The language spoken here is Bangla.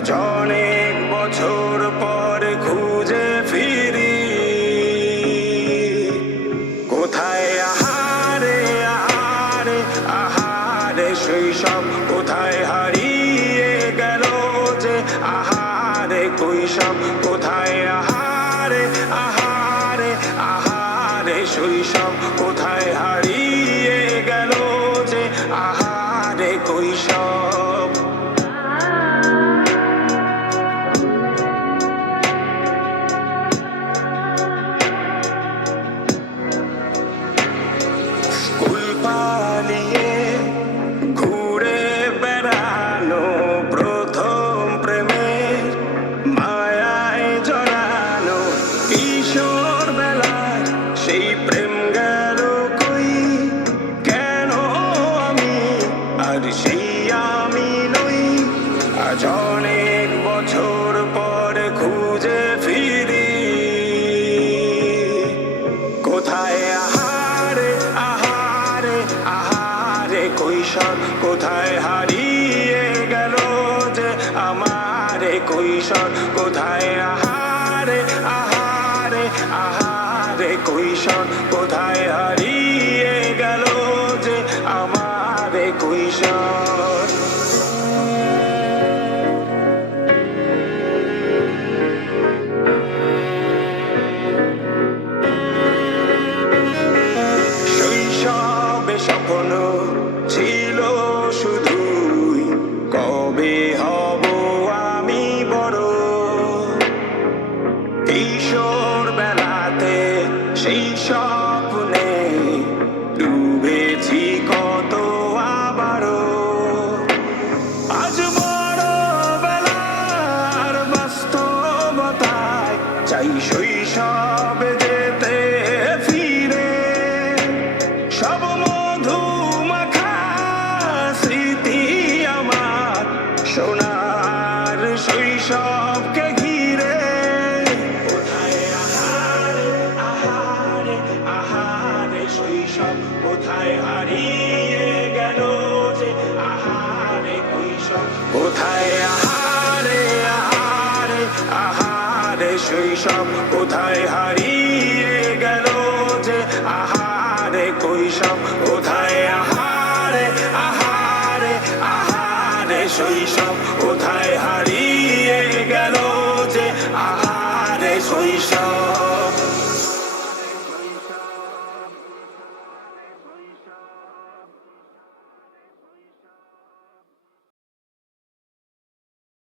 আজ অনেক বছর পর খুঁজে ফিরি কোথায় আহারে আহারে আহারে শৈশব কোথায় হারিয়ে গেল যে আহারে কৈশব কোথায় আহারে আহারে আহারে শৈশব কোথায় হারিয়ে গেল যে আহারে কৈশব স্কুল পালিয়ে ঘুরে বেড়ানো প্রথম প্রেমের মায়ায় জড়ানো কিশোর বেলায় সেই প্রেম গেল কই কেন আমি আর সেই আমি নই আজ অনেক বছর পর খুঁজে ফিরি কোথায় আহারে আহারে আহারে কৈশোর কোথায় হারিয়ে গেল যে আমারে কৈশোর কোথায় আহারে আহারে আহারে কৈশোর কোথায় হারিয়ে গেল যে আমারে কৈশোর শৈশবে স্বপ্ন ছিল শুধুই কবে হব আমি বড় কিশোর বেলাতে সেই স্বপ্নে ডুবেছি কত আবারও আজ বড় বেলার বাস্তবতায় চাই শৈশবে যেতে ফিরে সব মধুমাখা স্মৃতি আমার সোনার শৈশবকে ঘিরে কোথায় আহারে আহারে আহারে শৈশব কোথায় হারিয়ে গেল যে আহারে কৈশোর কোথায় আহারে আহারে আহারে শৈশব কোথায় হারিয়ে